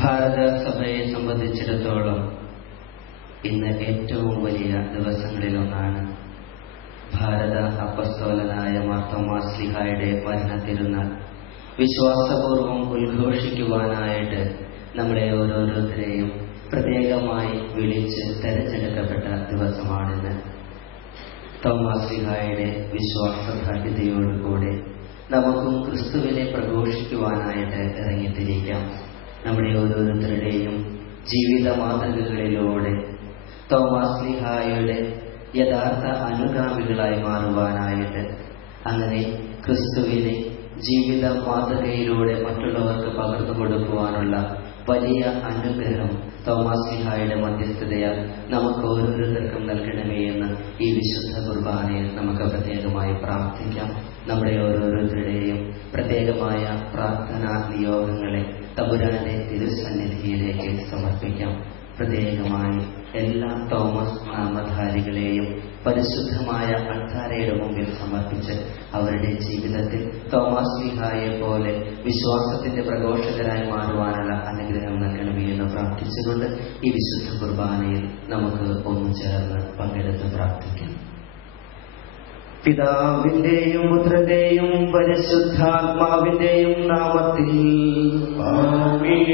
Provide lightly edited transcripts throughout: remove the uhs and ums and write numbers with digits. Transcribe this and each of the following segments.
ഭാരത സഭയെ സംബന്ധിച്ചിടത്തോളം ഇന്ന് ഏറ്റവും വലിയ ദിവസങ്ങളിലൊന്നാണ് ഭാരത അപ്പസ്തോലനായ മാർത്തോമാ ശ്ലീഹായുടെ മരണത്തിരുന്നാൾ. വിശ്വാസപൂർവം ഉദ്ഘോഷിക്കുവാനായിട്ട് നമ്മളെ ഓരോരുത്തരെയും പ്രത്യേകമായി വിളിച്ച് തെരഞ്ഞെടുക്കപ്പെട്ട ദിവസമാണിന്ന്. തോമാ ശ്ലീഹായുടെ വിശ്വാസധാർഢ്യതയോടുകൂടെ നമുക്കും ക്രിസ്തുവിനെ പ്രഘോഷിക്കുവാനായിട്ട് ഇറങ്ങിത്തിരിക്കാം. നമ്മുടെ ഓരോരുത്തരുടെയും ജീവിത മാതൃകകളിലൂടെ തോമാ ശ്ലീഹായുടെ യഥാർത്ഥ അനുഗാമികളായി മാറുവാനായിട്ട്, അങ്ങനെ ക്രിസ്തുവിനെ ജീവിത മാതൃകയിലൂടെ മറ്റുള്ളവർക്ക് പകർന്നു കൊടുക്കുവാനുള്ള വലിയ അനുഗ്രഹം തോമാ ശ്ലീഹായുടെ മധ്യസ്ഥതയാൽ നമുക്ക് ഓരോരുത്തർക്കും നൽകണമേ എന്ന് ഈ വിശുദ്ധ കുർബാനയിൽ നമുക്ക് പ്രത്യേകമായി പ്രാർത്ഥിക്കാം. നമ്മുടെ ഓരോരുത്തരുടെയും പ്രത്യേകമായ പ്രാർത്ഥനാ നിയോഗങ്ങളെ തമ്പുരാന്റെ തിരുസന്നിധിയിലേക്ക് സമർപ്പിക്കാം. പ്രത്യേകമായി എല്ലാ തോമസ് നാമധാരികളെയും പരിശുദ്ധമായ അൾത്താരയുടെ മുമ്പിൽ സമർപ്പിച്ച് അവരുടെ ജീവിതത്തിൽ തോമാ ശ്ലീഹായെ പോലെ വിശ്വാസത്തിന്റെ പ്രഘോഷകരായി മാറുവാനുള്ള അനുഗ്രഹം നൽകണമേ എന്ന് പ്രാർത്ഥിച്ചുകൊണ്ട് ഈ വിശുദ്ധ കുർബാനയിൽ നമുക്ക് ഒന്നു ചേർന്ന് പങ്കെടുത്ത് പ്രാർത്ഥിക്കാം. പിതാവിന്റെയും പുത്രന്റെയും പരിശുദ്ധാത്മാവിന്റെയും നാമത്തിൽ ആമേൻ.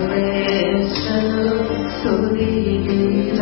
സർവേശ്വര സ്തുതിനം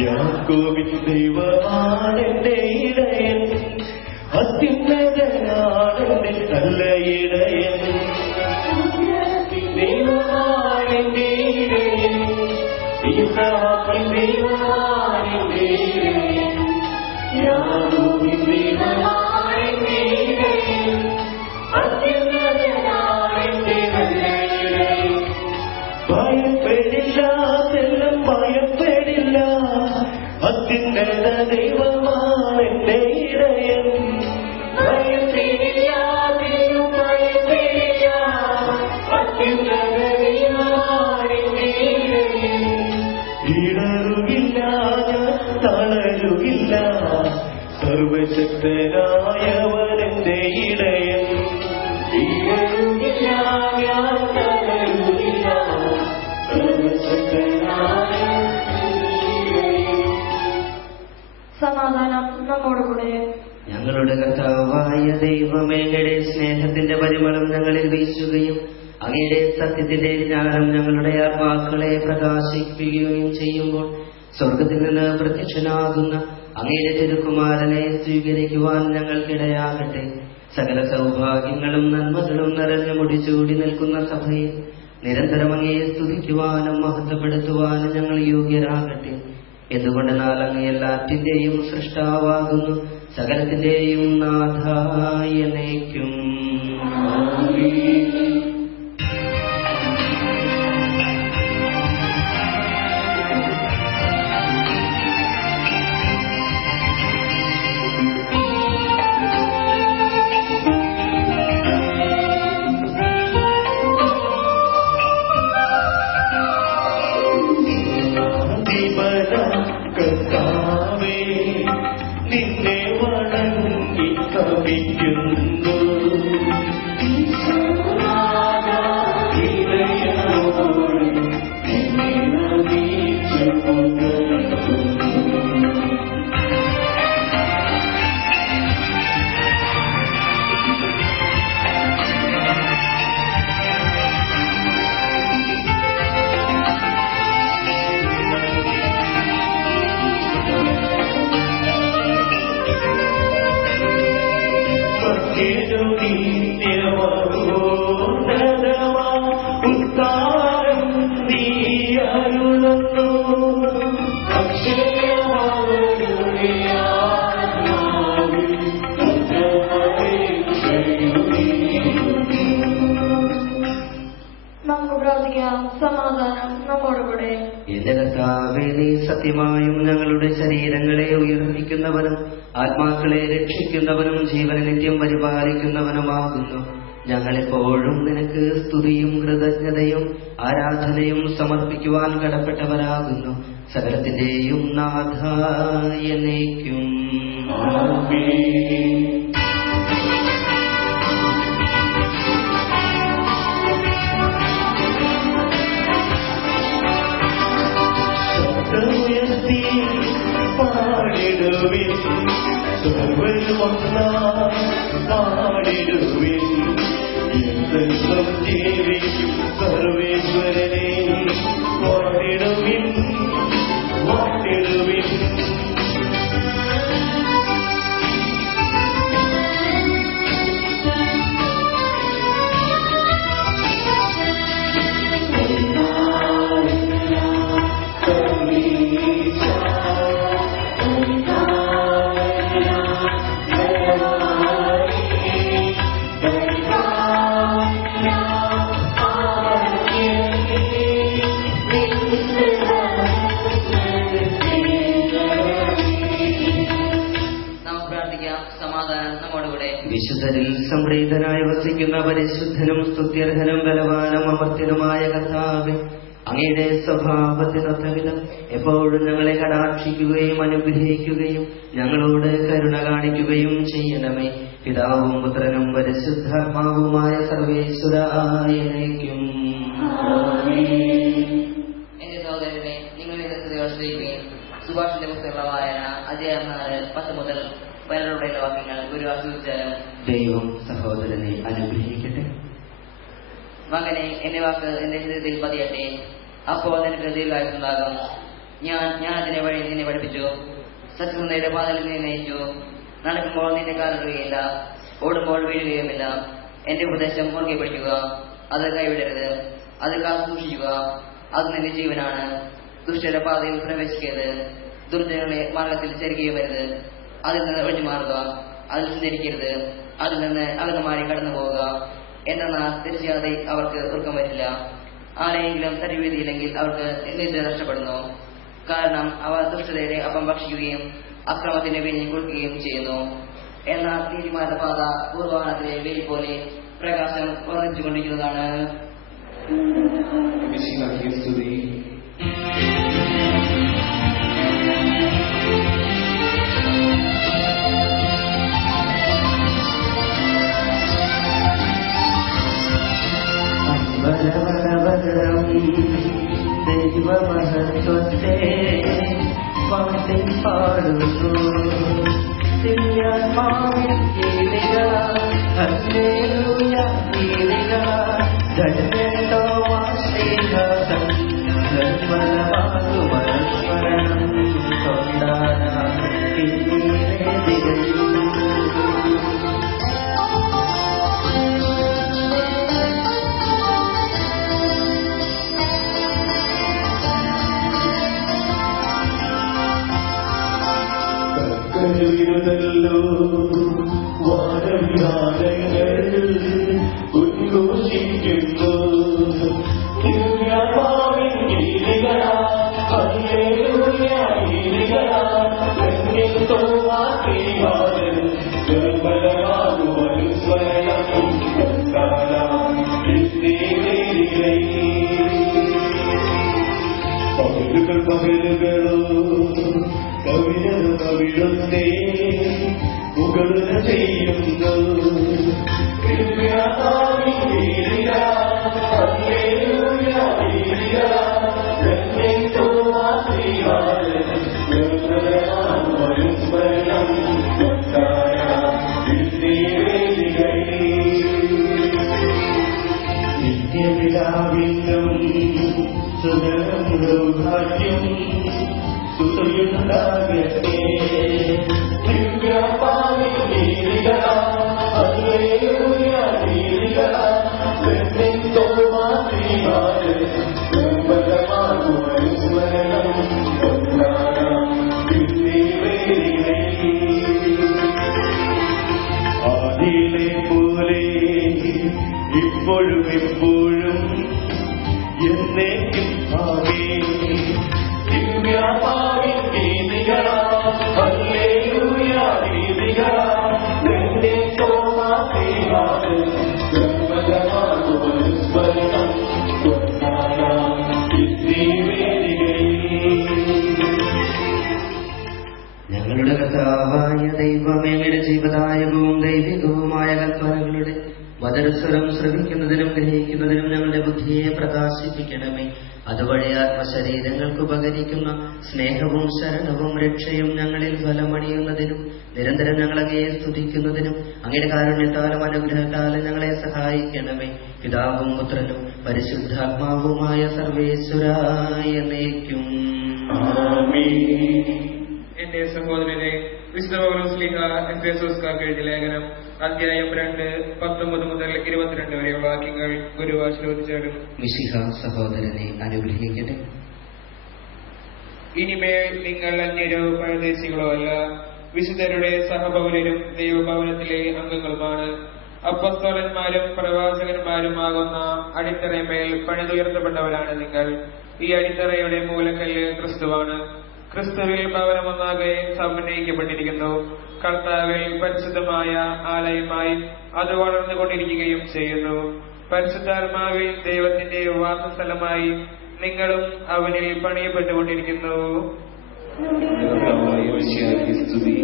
യാക്കോബിൻ ദൈവമാണെന്റെ ഇടയൻ അത്യുന്നതനാണെന്റെ നല്ല ഇടയൻ, ദൈവമാണെന്റെ ഇടയൻ, ഇസ്ഹാക്കിൻ ദൈവമാണെന്റെ ഇടയൻ, യാക്കോബിൻ ദൈവമാണെന്റെ ഇടയൻ, അത്യുന്നതനാണെന്റെ നല്ല ഇടയൻ. ഭയപ്പെടില്ല, തെല്ലും ഭയപ്പെടില്ല, അത്യുന്നത ദൈവമാണെന്റെ ഇടയൻ. ഭയപ്പെടില്ല, തെല്ലും ഭയപ്പെടില്ല, അത്യുന്നത ദൈവമാണെന്റെ ഇടയൻ. ഇടറുകില്ല, ഞാൻ തളരുകില്ല, സർവശക്തനായവനെന്റെ ഇടയൻ. ഇടറുകില്ല, ഞാൻ തളരുകില്ല, സർവശക്തനായ സമാധാനം നമ്മോടുകൂടെ. ഞങ്ങളുടെ കർത്താവായ ദൈവമേ, അങ്ങയുടെ സ്നേഹത്തിന്റെ പരിമളം ഞങ്ങളിൽ വീശുകയും അങ്ങയുടെ സത്യത്തിന്റെ ജ്ഞാനം ഞങ്ങളുടെ ആത്മാക്കളെ പ്രകാശിപ്പിക്കുകയും ചെയ്യുമ്പോൾ സ്വർഗത്തിൽ നിന്ന് പ്രത്യക്ഷനാകുന്ന അങ്ങയുടെ തിരുക്കുമാരനെ സ്വീകരിക്കുവാൻ ഞങ്ങൾക്കിടയാകട്ടെ. സകല സൗഭാഗ്യങ്ങളും നന്മകളും നിറഞ്ഞു മുടിച്ചൂടി നിൽക്കുന്ന സഭയിൽ നിരന്തരം അങ്ങയെ സ്തുതിക്കുവാനും മഹത്വപ്പെടുത്തുവാനും ഞങ്ങൾ യോഗ്യരാകട്ടെ. എന്തുകൊണ്ടെന്നാൽ അങ്ങ് എല്ലാറ്റിന്റെയും സൃഷ്ടാവാകുന്നു, സകലത്തിന്റെയും നാഥായ എന്നേക്കും. നിന്നെ വണങ്ങി കവിക്കുന്നു, സമാധാനം നമ്മോടുകൂടെ. എന്റെ കർത്താവേ, നീ സത്യമായും ഞങ്ങളുടെ ശരീരങ്ങളെ ഉയർപ്പിക്കുന്നവനും ആത്മാക്കളെ രക്ഷിക്കുന്നവനും ജീവനെ നിത്യം പരിപാലിക്കുന്നവനുമാകുന്നു. ഞങ്ങളെപ്പോഴും നിനക്ക് സ്തുതിയും കൃതജ്ഞതയും ആരാധനയും സമർപ്പിക്കുവാൻ കടപ്പെട്ടവരാകുന്നു. സകലത്തിന്റെയും നാഥായ എന്നേക്കും. പാടിടുവിൻ, പാടിടുവിൻ, എന്തെന്നും ജീവിക്കും സർവേശ്വരനെ വാട്ടിടുവിൻ, വാട്ടിടുവിൻ. വിശുദ്ധരിൽ സംപ്രീതനായി വസിക്കുന്ന പരിശുദ്ധനും സ്തുത്യർഹനും ബലവാനും അമർത്യനുമായ കർത്താവേ, അങ്ങയുടെ സ്വഭാവത്തിനൊത്തവിധം എപ്പോഴും ഞങ്ങളെ കടാക്ഷിക്കുകയും അനുഗ്രഹിക്കുകയും ഞങ്ങളോട് കരുണ കാണിക്കുകയും ചെയ്യണമേ. പിതാവും പുത്രനും പരിശുദ്ധാത്മാവുമായ സർവേശ്വരായനേക്കും. എന്റെ സഹോദരനെ, നിങ്ങൾ ശ്രദ്ധിക്കുകയും സുഭാഷിന്റെ പുസ്തകമുള്ള വായന അധ്യായം 4 മുതൽ 12 വാക്യങ്ങൾ ഒരു ആസ്വദിച്ചാലും ദൈവം സഹോദരനെ അനുഗ്രഹിക്കട്ടെ. മകനെ, എന്റെ വാക്ക് എന്റെ ഹൃദയത്തിൽ പതിയട്ടെ, അപ്പോൾ നിനക്ക് ദീർഘായുസ്സുണ്ടാകും. ഞാൻ അതിനെ വഴി നിന്നെ പഠിപ്പിച്ചു, സത്യസന്ധയുടെ പാതയിൽ നിന്നെ നയിച്ചു. നടക്കുമ്പോൾ നിന്റെ കാലിടുകയില്ല, ഓടുമ്പോൾ വീഴുകയുമില്ല. എന്റെ ഉപദേശം മുറുകെ പിടിക്കുക, അത് കൈവിടരുത്. അത് കാത്തു സൂക്ഷിക്കുക, അത് നിന്റെ ജീവനാണ്. ദുഷ്ടരുടെ പാതയിൽ പ്രവേശിക്കരുത്, ദുർജനങ്ങളെ മാർഗത്തിൽ ചരിക്കുകയുമരുത്. അതിൽ നിന്ന് ഒഴിഞ്ഞു മാറുക, അതിൽ സഞ്ചരിക്കരുത്, അതിൽ നിന്ന് അകലമാരി കടന്നു പോവുക. എന്നാൽ തീർച്ചയാതെ അവർക്ക് ഉറക്കം വരില്ല. ആരെയെങ്കിലും സരിവേദിയില്ലെങ്കിൽ അവർക്ക് നിദ്ര നഷ്ടപ്പെടുന്നു. കാരണം അവർ ദുഷ്ടതയുടെ അപ്പം ഭക്ഷിക്കുകയും അക്രമത്തിന്റെ വീഞ്ഞ് കൊടുക്കുകയും ചെയ്യുന്നു. എന്നാൽ നീതിമാരുടെ പാത പൂർവ്വകാലത്തിലെ വെയിൽ പോലെ പ്രകാശം വർദ്ധിച്ചുകൊണ്ടിരിക്കുന്നതാണ്. ദൈവമഹത്വത്തെ പാടി പാടുന്നു. ദിവ്യാത്മാവിൻ ഗീതികളാ, ഹല്ലേലൂയ ഗീതികളാ, ധന്യന്തോ ആശ്രീഘാതം നിർമ്മലമാകുമരണം കൊണ്ടാടാം വേദികളിൽ. ല്ലോ വാനവിഹാരങ്ങൾ ഉദ്ഘോഷിക്കുന്നു. ദിവ്യാത്മാവിൻ ഗീതികളാ, ഹല്ലേലൂയ ഗീതികളാ, ധന്യന്തോ ആശ്രീഘാതം നിർമ്മലമാകുമനുസ്മരണം കൊണ്ടാടാം വേദികളിൽ. പകലുകളോ കവിഴത്തെ മുകളിൽ ചെയ്യുന്നു. നിത്യപിതാവിനും സുതരം സൗഭാഗ്യം സുതയുണ്ടാകട്ടെ. ദിവ്യാത്മാവിൻ ഗീതികളാ, ഹല്ലേലൂയ ഗീതികളാ, ധന്യന്തോ ആശ്രീഘാതം നിർമ്മലമാകുമനുസ്മരണം കൊണ്ടാടാം വേദികളിൽ. ആദിയിലെ പോലെ ഇപ്പോഴും എപ്പോഴും എന്നേക്കും ആമേൻ. ദിവ്യാത്മാവിൻ ഗീതികളാ, ഹല്ലേലൂയ ഗീതികളാ, ധന്യന്തോ ആശ്രീഘാതം നിർമ്മലമാകുമനുസ്മരണം കൊണ്ടാടാം വേദികളിൽ. ഞങ്ങളുടെ കർത്താവായ ദൈവമേ, അങ്ങയുടെ ജീവദായകവും ദൈവികവുമായ കൽപ്പനകളുടെ വചനസ്വരം ശ്രവിക്കുന്നതിനും ഗ്രഹിക്കുന്നതിനും ഞങ്ങളുടെ ബുദ്ധിയെ പ്രകാശിപ്പിക്കണമേ. അതുവഴി ആത്മശരീരങ്ങൾക്ക് ഉപകരിക്കുന്ന സ്നേഹവും ശരണവും രക്ഷയും ഞങ്ങളിൽ ഫലമണിയുന്നതിനും നിരന്തരം ഞങ്ങളങ്ങയെ സ്തുതിക്കുന്നതിനും അങ്ങയുടെ കാരുണ്യത്താലും അനുഗ്രഹത്താലും ഞങ്ങളെ സഹായിക്കണമേ. പിതാവും പുത്രനും പരിശുദ്ധാത്മാവുമായ സർവേശ്വരായ എന്നേക്കും ആമേൻ. എന്റെ സഹോദരനെ, വിശുദ്ധ പൗലോസ്ലീഹ എഫേസോസ്കാർക്ക് എഴുതിയ ലേഖനം അധ്യായം 2 19 മുതൽ 22 വരെയുള്ള വാക്യങ്ങൾ ഗുരുവാശ്രവദിച്ചാലും മിശിഹ സഹോദരനെ അനുഗ്രഹിക്കട്ടെ. ഇനിമേൽ നിങ്ങൾ അന്യരോ പരദേശികളോ അല്ല, വിശുദ്ധരുടെ സഹപൗരരും ദൈവഭവനത്തിലെ അംഗങ്ങളുമാണ്. അപ്പസ്തോലന്മാരും പ്രവാചകന്മാരുമാകുന്ന അടിത്തറമേൽ പണിതുയർത്തപ്പെട്ടവരാണ് നിങ്ങൾ. ഈ അടിത്തറയുടെ മൂലക്കല്ല് ക്രിസ്തുവാണ്. ക്രിസ്തുവിൽ ഭവനമൊന്നാകെ സമന്വയിക്കപ്പെട്ടിരിക്കുന്നു. കർത്താവിൽ പരിശുദ്ധമായ ആലയമായി അത് വളർന്നുകൊണ്ടിരിക്കുകയും ചെയ്യുന്നു. പരിശുദ്ധാത്മാവിൽ ദൈവത്തിന്റെ വാസസ്ഥലമായി നിങ്ങളും അവനിൽ പണിയപ്പെട്ടുകൊണ്ടിരിക്കുന്നു. കർത്താവായ മിശിഹായ്ക്ക് സ്തുതി.